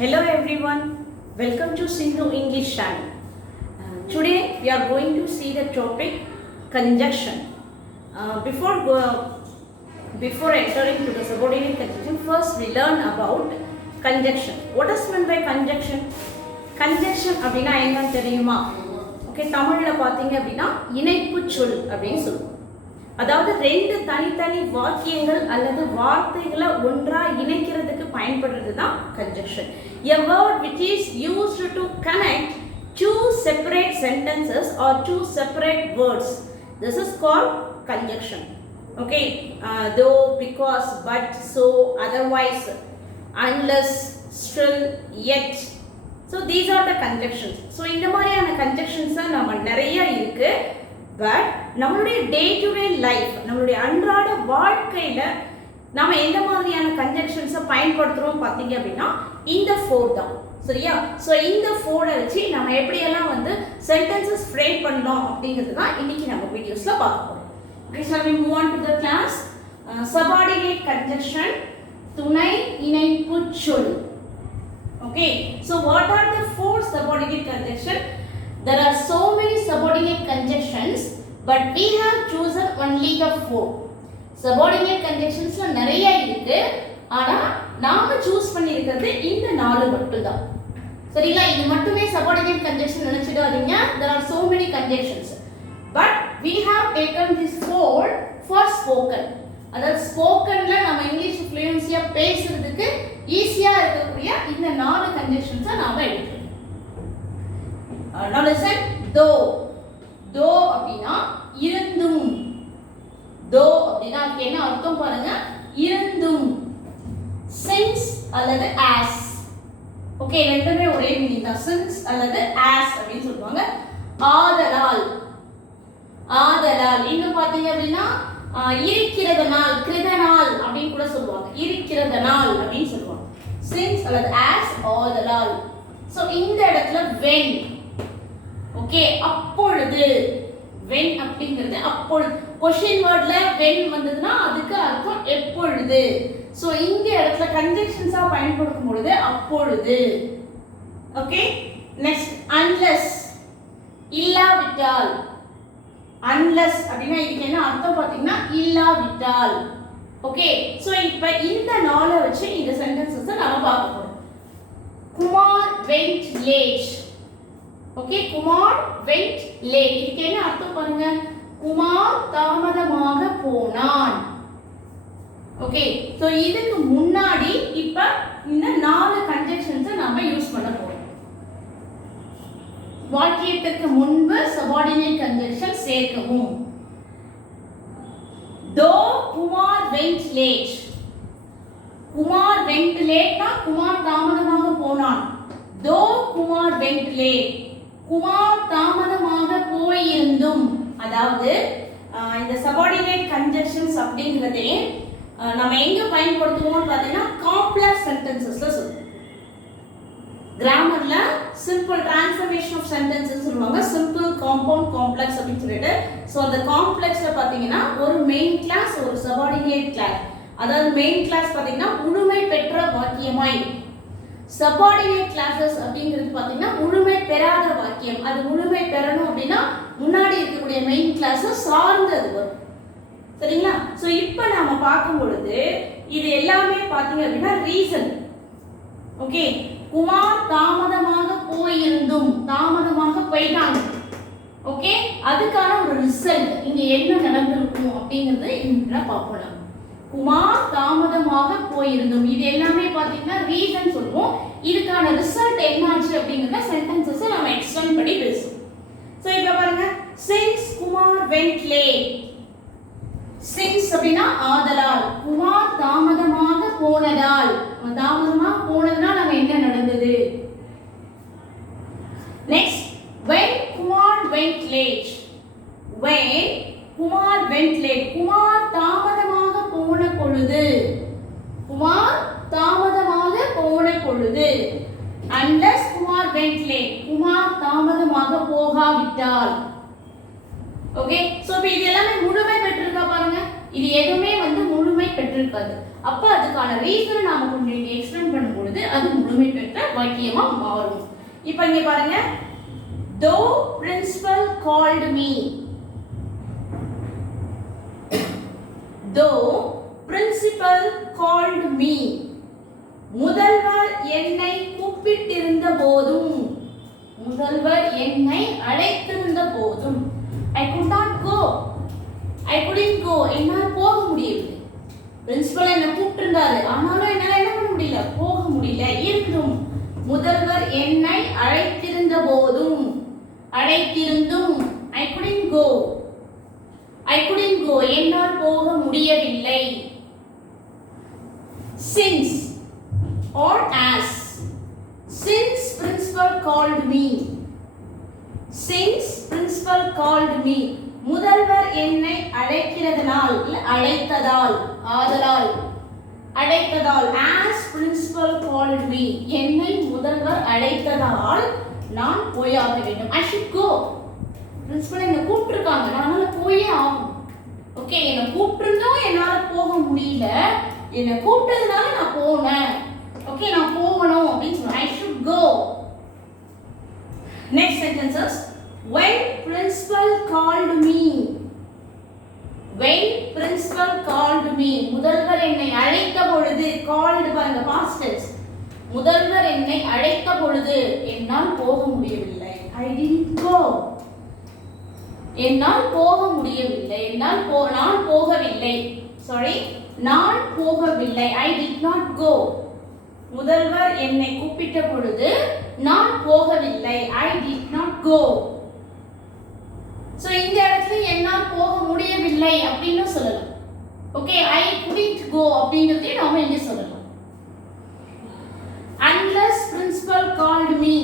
Hello everyone, welcome to Sindhu English channel. Today we are going to see the topic conjunction. Before entering to the subordinate conjunction, first we learn about conjunction. What is meant by conjunction? Conjunction அப்படினா என்னன்னு தெரியுமா? Okay, தமிழ்ல பாத்தீங்க அப்படினா இணைப்பு சொல் அப்படினு சொல்லுவோம். அதாவது ரெண்டு தனித்தனி வாக்கியங்கள் அல்லது வார்த்தைகளை ஒன்றா இணைக்கிறதுக்கு பயன்படுறது தான் conjunction. A word which is used to connect two separate sentences or two separate words. This is called conjunction. Okay, though, because, but, so, otherwise, unless, still, yet. So these are the conjunctions. So இந்த மாதிரியான conjunctions நம்ம நிறைய இருக்கு. But நம்மளுடைய day to day life, நம்மளுடைய அன்றாட வாழ்க்கையில் நம்ம எந்த மாதிரியான கன்ஜங்ஷன்ஸை பயன்படுத்துகிறோம் பார்த்தீங்க அப்படின்னா இந்த ஃபோர் தான், சரியா? ஸோ இந்த ஃபோரை வச்சு நம்ம எப்படியெல்லாம் வந்து சென்டென்சஸ் ஃப்ரேம் பண்ணோம் அப்படிங்கிறது தான் இன்னைக்கு நம்ம வீடியோஸில் பார்க்க போகிறோம். Okay, shall we move on to the class? Subordinate conjunction, துணை இணைப்பு சொல். Okay, so what are the four subordinate conjunction? There are so many subordinate conjunctions, but we have chosen only the four. Subordinate conjunctions நிறைய இருக்கு, ஆனா நாம choose பண்ணியிருக்கிறது இந்த நாலு மட்டும் தான். சரிங்களா? இது மட்டுமே subordinate conjunction நினைச்சிடாதீங்க. There are so many conjunctions, but we have taken this four for spoken. அதாவது ஸ்போக்கன்ல நம்ம இங்கிலீஷ் ஃப்ளூயன்சியா பேசுறதுக்கு ஈஸியா இருக்கக்கூடிய இந்த நாலு கன்ஜங்ஷன்ஸை நாம எடுக்கிறோம். Now listen, though. Though அப்படினா இருந்தும். Though அப்படினா என்ன அர்த்தம் பாருங்க, இருந்தும். Since அல்லது as. ஓகே, ரெண்டுமே ஒரே மீனிங் தான். Since அல்லது as அப்படி சொல்வாங்க. ஆதலால். ஆதலால் இன்னும் பாத்தீங்க அப்படினா இருக்கிறதனால், கிருதனால் அப்படி கூட சொல்வாங்க. இருக்கிறதனால் அப்படி சொல்வாங்க. Since அல்லது as, ஆதலால். சோ இந்த இடத்துல when. ஓகே, அப்பொழுது. when அப்படிங்கிறது அப்பொழுது. क्वेश्चन வேர்ட்ல when வந்ததுனா அதுக்கு அர்த்தம் எப்பொழுது. சோ இந்த இடத்துல கன்ஜங்ஷன்ஸா பயன்படுத்தும் பொழுது அப்பொழுது. ஓகே, நெக்ஸ்ட் unless, இல்லாவிட்டால். unless அப்படினா இதுக்கு என்ன அர்த்தம் பாத்தீங்கன்னா இல்லாவிட்டால். ஓகே, சோ இப்போ இந்த நாளை வச்சு இந்த சென்டென்சஸை நாம பார்க்க போறோம். Kumar went late. Okay, Kumar went late. இதுக்கு என்ன அர்த்தம் பாருங்க, குமார் தாமதமாக போனான். ஓகே, சோ இதுக்கு முன்னாடி இப்ப இந்த நாலு கன்ஜங்ஷன்ஸை நாம யூஸ் பண்ண போறோம். வாக்கியத்துக்கு முன்பு சபார்டினேட் கன்ஜங்ஷன் சேர்க்கவும். though Kumar went late. Kumar went late னா குமார் தாமதமாக போனான். though Kumar went late, Kumar தாமதமாக போயிருந்தும். அதாவது இந்த சபார்டினேட் கன்ஜங்ஷன்ஸ் அப்படிங்கறதே நம்ம எங்க பயன்படுத்துவோம்னு பார்த்தீங்கன்னா காம்ப்ளெக்ஸ் சென்டென்சஸ்ல சொல்லுவோம். கிராமர்ல சிம்பிள் டிரான்ஸ்ஃபர்மேஷன் ஆஃப் சென்டென்சஸ் சொல்லுவாங்க, சிம்பிள், காம்பவுண்ட், காம்ப்ளெக்ஸ் அப்படின்னு சொல்லிட்டு. ஸோ அந்த காம்ப்ளெக்ஸ்ல பார்த்தீங்கன்னா ஒரு மெயின் கிளாஸ், ஒரு சபார்டினேட் கிளாஸ். அதாவது மெயின் கிளாஸ் பார்த்தீங்கன்னா முழுமை பெற்ற வாக்கியமாய். சபார்டினேட் கிளாஸஸ் அப்படிங்கிறது பார்த்தீங்கன்னா முழுமை பெறாத வாக்கியம். அது முழுமை பெறணும் அப்படின்னா முன்னாடி இருக்கக்கூடிய மெயின் கிளாஸை சார்ந்து அது வரும். சரிங்களா? ஸோ இப்போ நாம பார்க்கும் பொழுது இது எல்லாமே பார்த்தீங்க அப்படின்னா ரீசன். ஓகே, குமார் தாமதமாக போயிருந்தும், தாமதமாக போயிட்டாங்க. ஓகே, அதுக்கான ஒரு ரிசல்ட் இங்க என்ன நடந்திருக்கும் அப்படிங்கிறது இங்க பார்ப்போம். குமார் தாமதமாக போயிருந்தும், இது எல்லாமே பாத்தீங்கன்னா ரீசன் சொல்லுவோம். இதுக்கான ரிசல்ட் என்னாச்சு அப்படிங்கறத சென்டென்சஸ் நாம எக்ஸ்டெண்ட் பண்ணி பேசுவோம். சோ இப்போ பாருங்க, since Kumar went late. since அப்படினா ஆதலால், குமார் தாமதமாக போனதால். தாமதமாக போனதனால அங்க என்ன நடந்தது? Next, when Kumar went late. when Kumar went late, Kumar தாமதமாக போன பொழுது. குமார் தாமதமாக போன பொழுது. unless Kumar went late, Kumar தாமதமாக போகாவிட்டால். ஓகே, சோ இப்போ இது எல்லாமே முழுமை பெற்றிருக்கா பாருங்க. இது எதுவுமே வந்து முழுமை பெற்றிருக்காது. அப்ப அதுக்கான ரீசன் நாம கொஞ்சம் எக்ஸ்பிளைன் பண்ணும்போது அது முழுமை பெற்ற வாக்கியமா மாறும். இப்போ இங்க பாருங்க, though principal called me, though principal called me, முதல்வர் என்னை கூப்பிட்டிருந்த போதும், முதல்வர் என்னை அழைத்திருந்த போதும், I could not go, I couldn't go, என்னால் போக முடியவில்லை. பிரின்சிபல் என்ன கூப்பிட்டிருந்தாரு, ஆனாலும் என்னால என்ன பண்ண முடியல, போக முடியல. இருந்தும் முதல்வர் என்னை அழைத்திருந்த போதும், அழைத்திருந்தும், I couldn't go, I couldn't go, என்னால் போக முடியவில்லை. Since or as, since principal called me, since principal called me, முதல்வர் என்னை அழைக்கிறதுனால், அழைத்ததால், ஆதலால், அழைத்ததால், as principal called me, என்னை முதல்வர் அழைத்ததால் நான் போயாக வேண்டும். I should go. பிரின்சிபல் என்னை கூப்பிட்டுருக்காங்க, அதனால போயே ஆகும். ஓகே, என்னை கூப்பிட்டுருந்தோம் என்னால் போக முடியல, என்னை கூப்பிட்டதுனால நான் போனேன். ஓகே, நான் போகணும் அப்படின்னு சொல்றேன். I should go. Next sentences. When principal called me, when principal called me, முதல்வர் என்னை அழைத்த பொழுது, called பாருங்க past tense, முதல்வர் என்னை அழைத்த பொழுது என்னால் போக முடியவில்லை. I didn't go. என்னால் போக முடியவில்லை, நான் போகவில்லை. சாரி, நான் போகவில்லை. I did not go. முதல்வர் என்னை கூப்பிட்ட பொழுது நான் போகவில்லை. I did not go. So இந்த இடத்துல என்னால் போக முடியவில்லை அப்படின்னு சொல்லலாம். ஓகே, I couldn't go அப்படிங்கறதை நாம இங்க சொல்லலாம். Unless principal called me,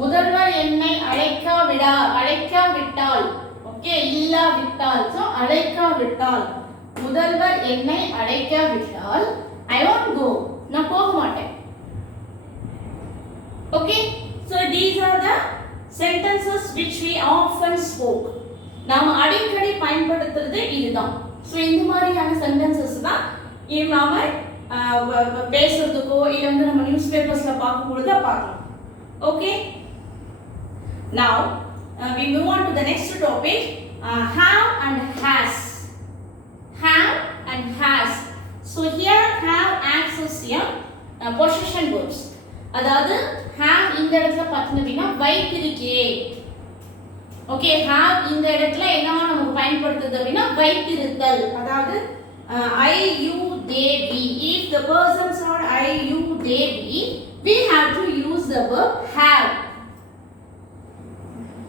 முதல்வர் என்னை அழைக்காவிட்டால், ஓகே, இல்லாவிட்டால், சோ அழைக்காவிட்டால், முதல்வர் என்னை அழைக்காவிட்டால் I won't go, நான் போக மாட்டேன். Okay, so these are the sentences which we often spoke. நாம அடிக்கடி பயன்படுத்துறது இதுதான். சோ இந்த மாதிரியான sentences தான் நாம பேசுறதுக்கோ இல்ல வந்து நம்ம நியூஸ் பேப்பர்ஸ்ல பார்க்கும்போது பார்க்கலாம். Okay, now we move on to the next topic, have and has. Have and has. So here have acts as possession verbs. அதாவது have இந்த இடத்துல பார்த்தீங்கன்னா வைத்திருக்கிறேன். ஓகே, have இந்த இடத்துல என்னவா நமக்கு பயன்படுத்துது அப்படினா வைத்திருத்தல். அதாவது I, you, they, we. If the persons are I, you, they, we have to use the verb have.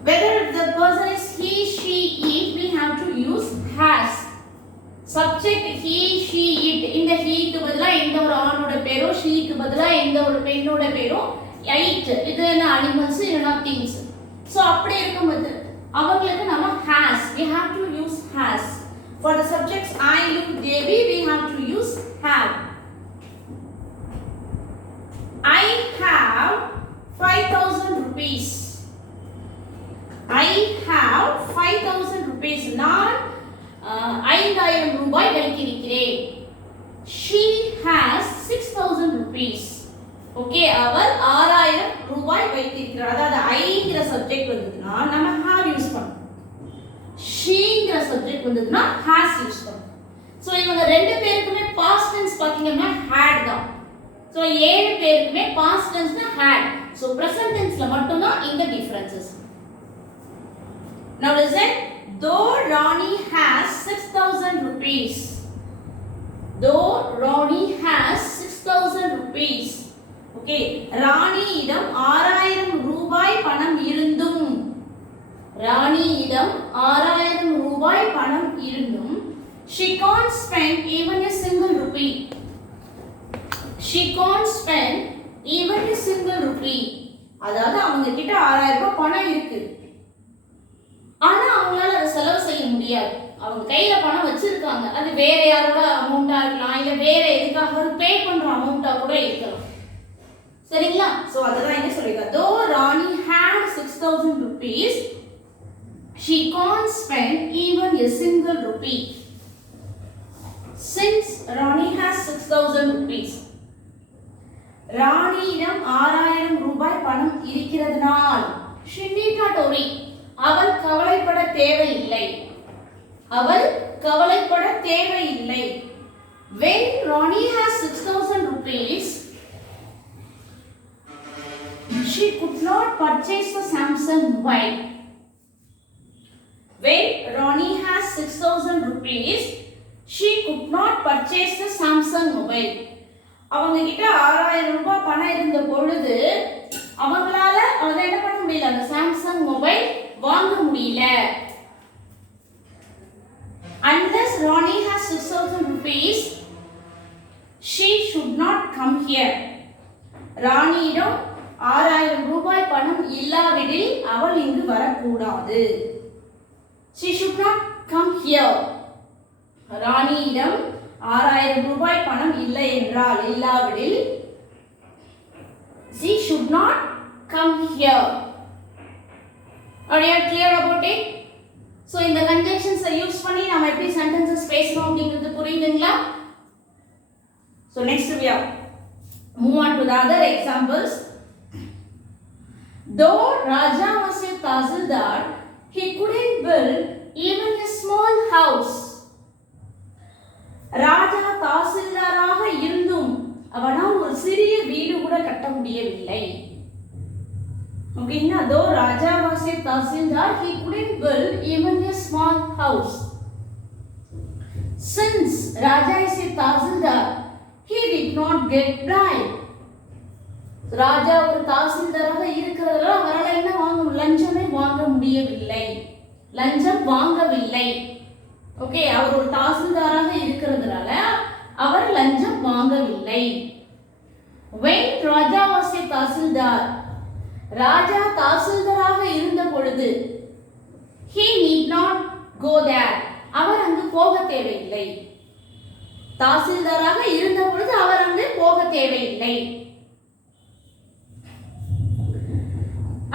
Whether the person is he, she, it, we have to use has. Subject he, she, it. இந்த he க்கு பதிலா எந்த ஒரு ஆணோட பேரோ, she க்கு பதிலா எந்த ஒரு பெண்ணோட பேரோ, it இது என்ன animals இல்லனா things. சோ அப்படி இருக்கும்போது அவங்களுக்கு நாம has, we have to use has. For the subjects I, you, they, we have to use have. I have 5,000 rupees. I have 5,000 rupees. நான் 5,000 ரூபாய் வைத்திருக்கிறேன். She has 6,000 rupees. ஓகே, அவள் 6,000 ரூபாய் வைத்திருக்கிறார். அதாவது ஐங்கிற சப்ஜெக்ட் வந்ததுன்னா நம்ம have யூஸ் பண்ணணும். sheங்கிற சப்ஜெக்ட் வந்ததுன்னா has யூஸ் பண்ணணும். சோ இவங்க ரெண்டு பேருக்குமே past tense பாத்தீங்கன்னா had தான். சோ ஏழு பேருக்குமே past tenseனா had. சோ present tenseல மட்டும் தான் இந்த differences. Now listen, though Ronnie has 6,000 rupees. Though Ronnie has 6,000 rupees. Okay, ராணியிடம் 6,000 ரூபாய் பணம் இருந்தும், ராணியிடம் 6,000 ரூபாய் பணம் இருந்தும், she can't spend even a single rupee. She can't spend even a single rupee. அதாவது அவங்க கிட்ட 6,000 ரூபாய் பணம் இருக்கு, ஆனா அவங்களால அதை செலவு செய்ய முடியாது. அவங்க கையில பணம் வச்சிருக்காங்க, அது வேற யாரோட அமௌண்டா இருக்கலாம், இல்ல வேற எதுக்காக பே பண்ற அமௌண்டா கூட இருக்கலாம். சரிங்களா? சோ அததான் இங்க சொல்லிருக்காங்க. Though Rani had 6,000 rupees, she can't spend even a single rupee. Since Rani has 6,000 rupees, ராணியிடம் 6000 ரூபாய் பணம் இருக்கிறதுனால் she need not worry. அவள் கவலைப்பட தேவையில்லை. அவள் கவலைப்பட தேவையில்லை. When Ronnie has 6000 rupees, she could not purchase the Samsung mobile. When Ronnie has 6000 rupees, she could not purchase the Samsung mobile. அவங்க கிட்ட 6000 ரூபாய் பணம் இருந்த பொழுது அவங்களால அதை என்ன பண்ண முடியல, அந்த சாம்சங் மொபைல் வாங்க முடியல. Unless Ronnie has 6000 rupees, she should not come here. ராணியிடம் 6000 ரூபாய் பணம் இல்லாவிடில் அவள் இங்கு வரக்கூடாது. She should not come here. ராணியிடம் 6000 ரூபாய் பணம் இல்லை என்றால் இல்லாவிடில் she should not come here. Are you clear about it? So இந்த conjunctions use பண்ணி நாம எப்படி sentences பேசணும் அப்படிங்கிறது புரியுதுங்களா? So next we have move on to the other examples. Though Raja was a Tahsildar, he couldn't build even a small house. ராஜா தாசில்தாராக இருந்தும் அவனால் ஒரு சிறிய வீடு கூட கட்ட முடியவில்லை. ஓகேங்களா? Though Raja was a Tahsildar, he couldn't build even a small house. Since Raja is a Tahsildar, he did not get bribed. ராஜா ஒரு தாசில்தாராக இருக்கிறதால அவரால் என்ன வாங்க, லஞ்சமே வாங்க முடியவில்லை, லஞ்சம் வாங்கவில்லை. ஓகே, அவர் ஒரு தாசில்தாராக இருக்கிறதுனால அவர் லஞ்சம் வாங்கவில்லை. When Raja was a Tahsildar, ராஜா தாசில்தாராக இருந்த பொழுது he need not go there, அவர் அங்கு போக தேவையில்லை. தாசில்தாராக இருந்த பொழுது அவர் அங்கு போக தேவையில்லை.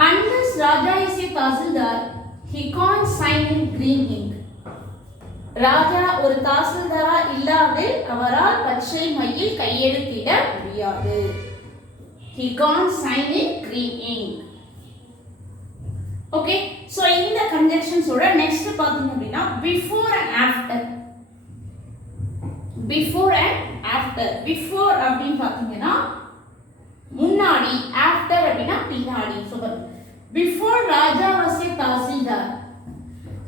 Unless Raja is a Tahsildar, he can't sign in green ink. ராஜா ஒரு தாசில்தாரா இல்லாமல் அவரால் பச்சை மையில் கையெழுத்திட முடியாது. He can't sign in green ink. Okay, so இந்த conjunctions ஓட next பாத்தீங்க அப்படினா before and after. Before and after. Before அப்படினு பாத்தீங்கன்னா முன்னாடி, after அப்படினா பின்னாடி. So before Raja was a Tahsildar,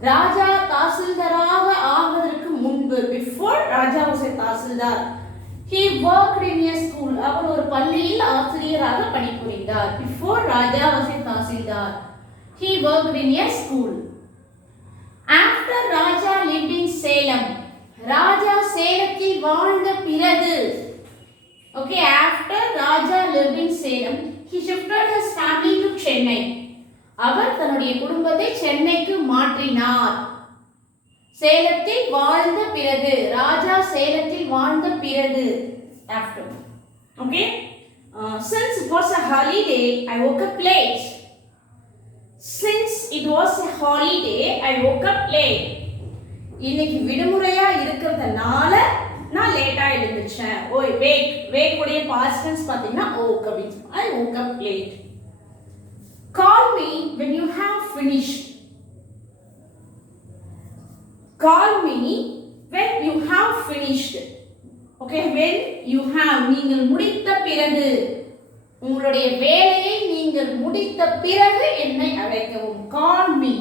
ராஜா தாசில்தாராக ஆவதற்கு முன்பு, before Raja was a Tahsildar, he worked in a school. அவர் ஒரு பள்ளியில் ஆசிரியராக பணிபுரிந்தார். Before Raja was a Tahsildar, he worked in a school. After Raja lived in Salem, ராஜா சேலத்தில் வாழ்ந்த பிறகு, okay, after Raja lived in Salem, he shifted his family to Chennai. அவர் தன்னுடைய குடும்பத்தை சென்னைக்கு மாற்றினார். சேலத்தில் வாழ்ந்த பிறகு, ராஜா சேலத்தில் வாழ்ந்த பிறகு, after. Okay, since it was a holiday, I woke up late. Since it was a holiday, I woke up late. இன்னைக்கு விடுமுறையா இருக்கிறதுனால நான் லேட்டா எழுந்திருச்சேன். ஓய், wake உடைய past tense பாத்தீங்கன்னா woke அப்படினு. I woke up late. Call me when you have finished. Call me when you have finished. Okay, when you have, நீங்கள் முடித்த பிறகு, உங்களுடைய வேலையை நீங்கள் முடித்த பிறகு என்னை அழைக்கவும். Call me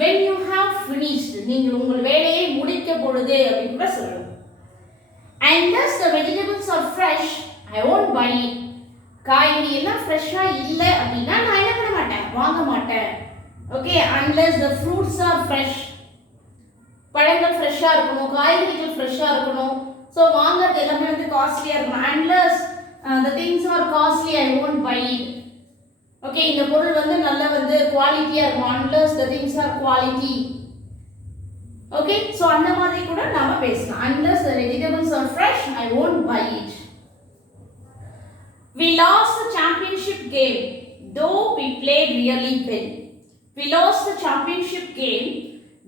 when you have finished. நீங்கள் உங்கள் வேலையை முடித்த பொழுது அப்படினு சொல்லணும். Unless the vegetables are fresh, I won't buy it. காய்கறி எல்லாம் ஃப்ரெஷ்ஷா இல்ல அப்படினா நான் என்ன பண்ண மாட்டேன், வாங்க மாட்டேன். Okay, unless the fruits are fresh, பழங்கள் ஃப்ரெஷ்ஷா இருக்கணும், காய்கறிகள் ஃப்ரெஷ்ஷா இருக்கணும். சோ வாங்குறது எல்லாமே வந்து காஸ்ட்லியா இருக்கும். Unless the things are costly, I won't buy it. Okay, இந்த பொருள் வந்து நல்ல வந்து குவாலிட்டியா இருக்கும். Unless the things are quality. Okay, so அந்த மாதிரி கூட நாம பேசலாம். Unless the vegetables are fresh, I won't buy it. We lost the championship game, though we played really well. We lost the championship game,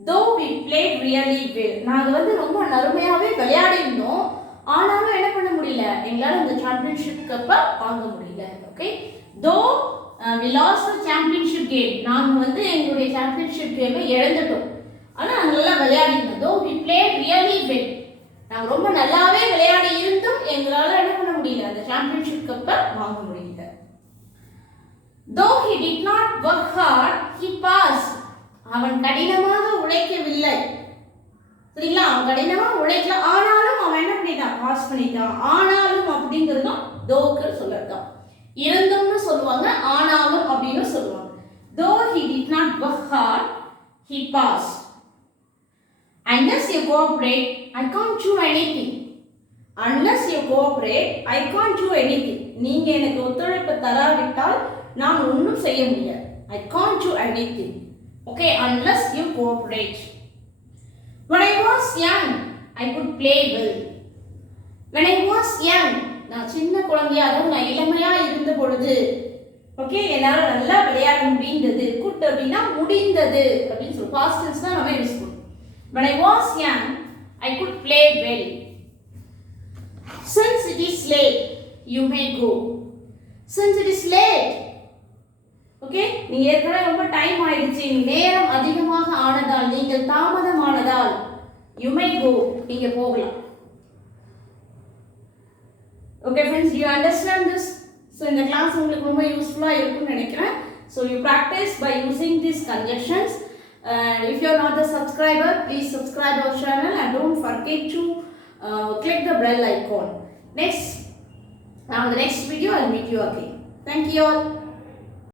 though we played really well. நாங்க வந்து ரொம்ப நறுமையாவே விளையாடி இருந்தோம், ஆனாலும் என்ன பண்ண முடியல, எங்களால் இந்த சாம்பியன்ஷிப் கப்பை வாங்க முடியல. ஓகே, தோ we lost the championship game. நாங்கள் வந்து எங்களுடைய சாம்பியன்ஷிப் கேமை இழந்துட்டோம். ஆனால் நாங்கள் நல்லா விளையாடிருந்தோம். தோ we played really well. நாங்கள் ரொம்ப நல்லாவே விளையாடி இருந்தும் எங்களால் என்ன பண்ண முடியல, அந்த சாம்பியன்ஷிப் கப்பை வாங்க முடியல. Though he did not work hard, he passed. அவன் கடினமாக உழைக்கவில்லை. சரிங்களா, அவன் கடினமாக உழைக்கல, ஆனாலும் அவன் என்ன பண்ணிட்டான், பாஸ் பண்ணிட்டான். ஆனாலும் அப்படிங்கிறதும் தோக்கு சொல்லலாம். இருந்தும்னு சொல்லுவாங்க, ஆனாலும் அப்படின்னு சொல்லுவாங்க. Though he did not work hard, he passed. Unless you cooperate, I can't do anything. Unless you cooperate, I can't do anything. நீங்க எனக்கு ஒத்துழைப்பு தராவிட்டால் நான் ஒன்றும் செய்ய முடியாது. I can't do anything. Okay, unless you cooperate. When I was young, I could play well. When I was young, நான் சின்ன குழந்தையா, அதாவது நான் இளமையா இருந்த பொழுது, ஓகே, என்னால் நல்லா விளையாட முடிந்தது. குட் அப்படின்னா முடிந்தது அப்படின்னு சொல்லி பாஸ்ட் டென்ஸ் தான் நம்ம யூஸ் பண்ணுவோம். When I was young, I could play well. Since it is late, you may go. Since it is late, okay, நீங்க ஏற்கனவே ரொம்ப டைம் ஆயிடுச்சு, நேரம் அதிகமாக ஆனதால், நீங்கள் தாமதமானதால், you may go, நீங்க போகலாம். Okay friends, do you understand this? So இந்த class உங்களுக்கு ரொம்ப யூஸ்ஃபுல்லா இருக்கும்னு நினைக்கிறேன். So you practice by using these conjunctions. If you are not a subscriber, please subscribe our channel and don't forget to click the bell icon. Next, on the next video I'll meet you again. Thank you all.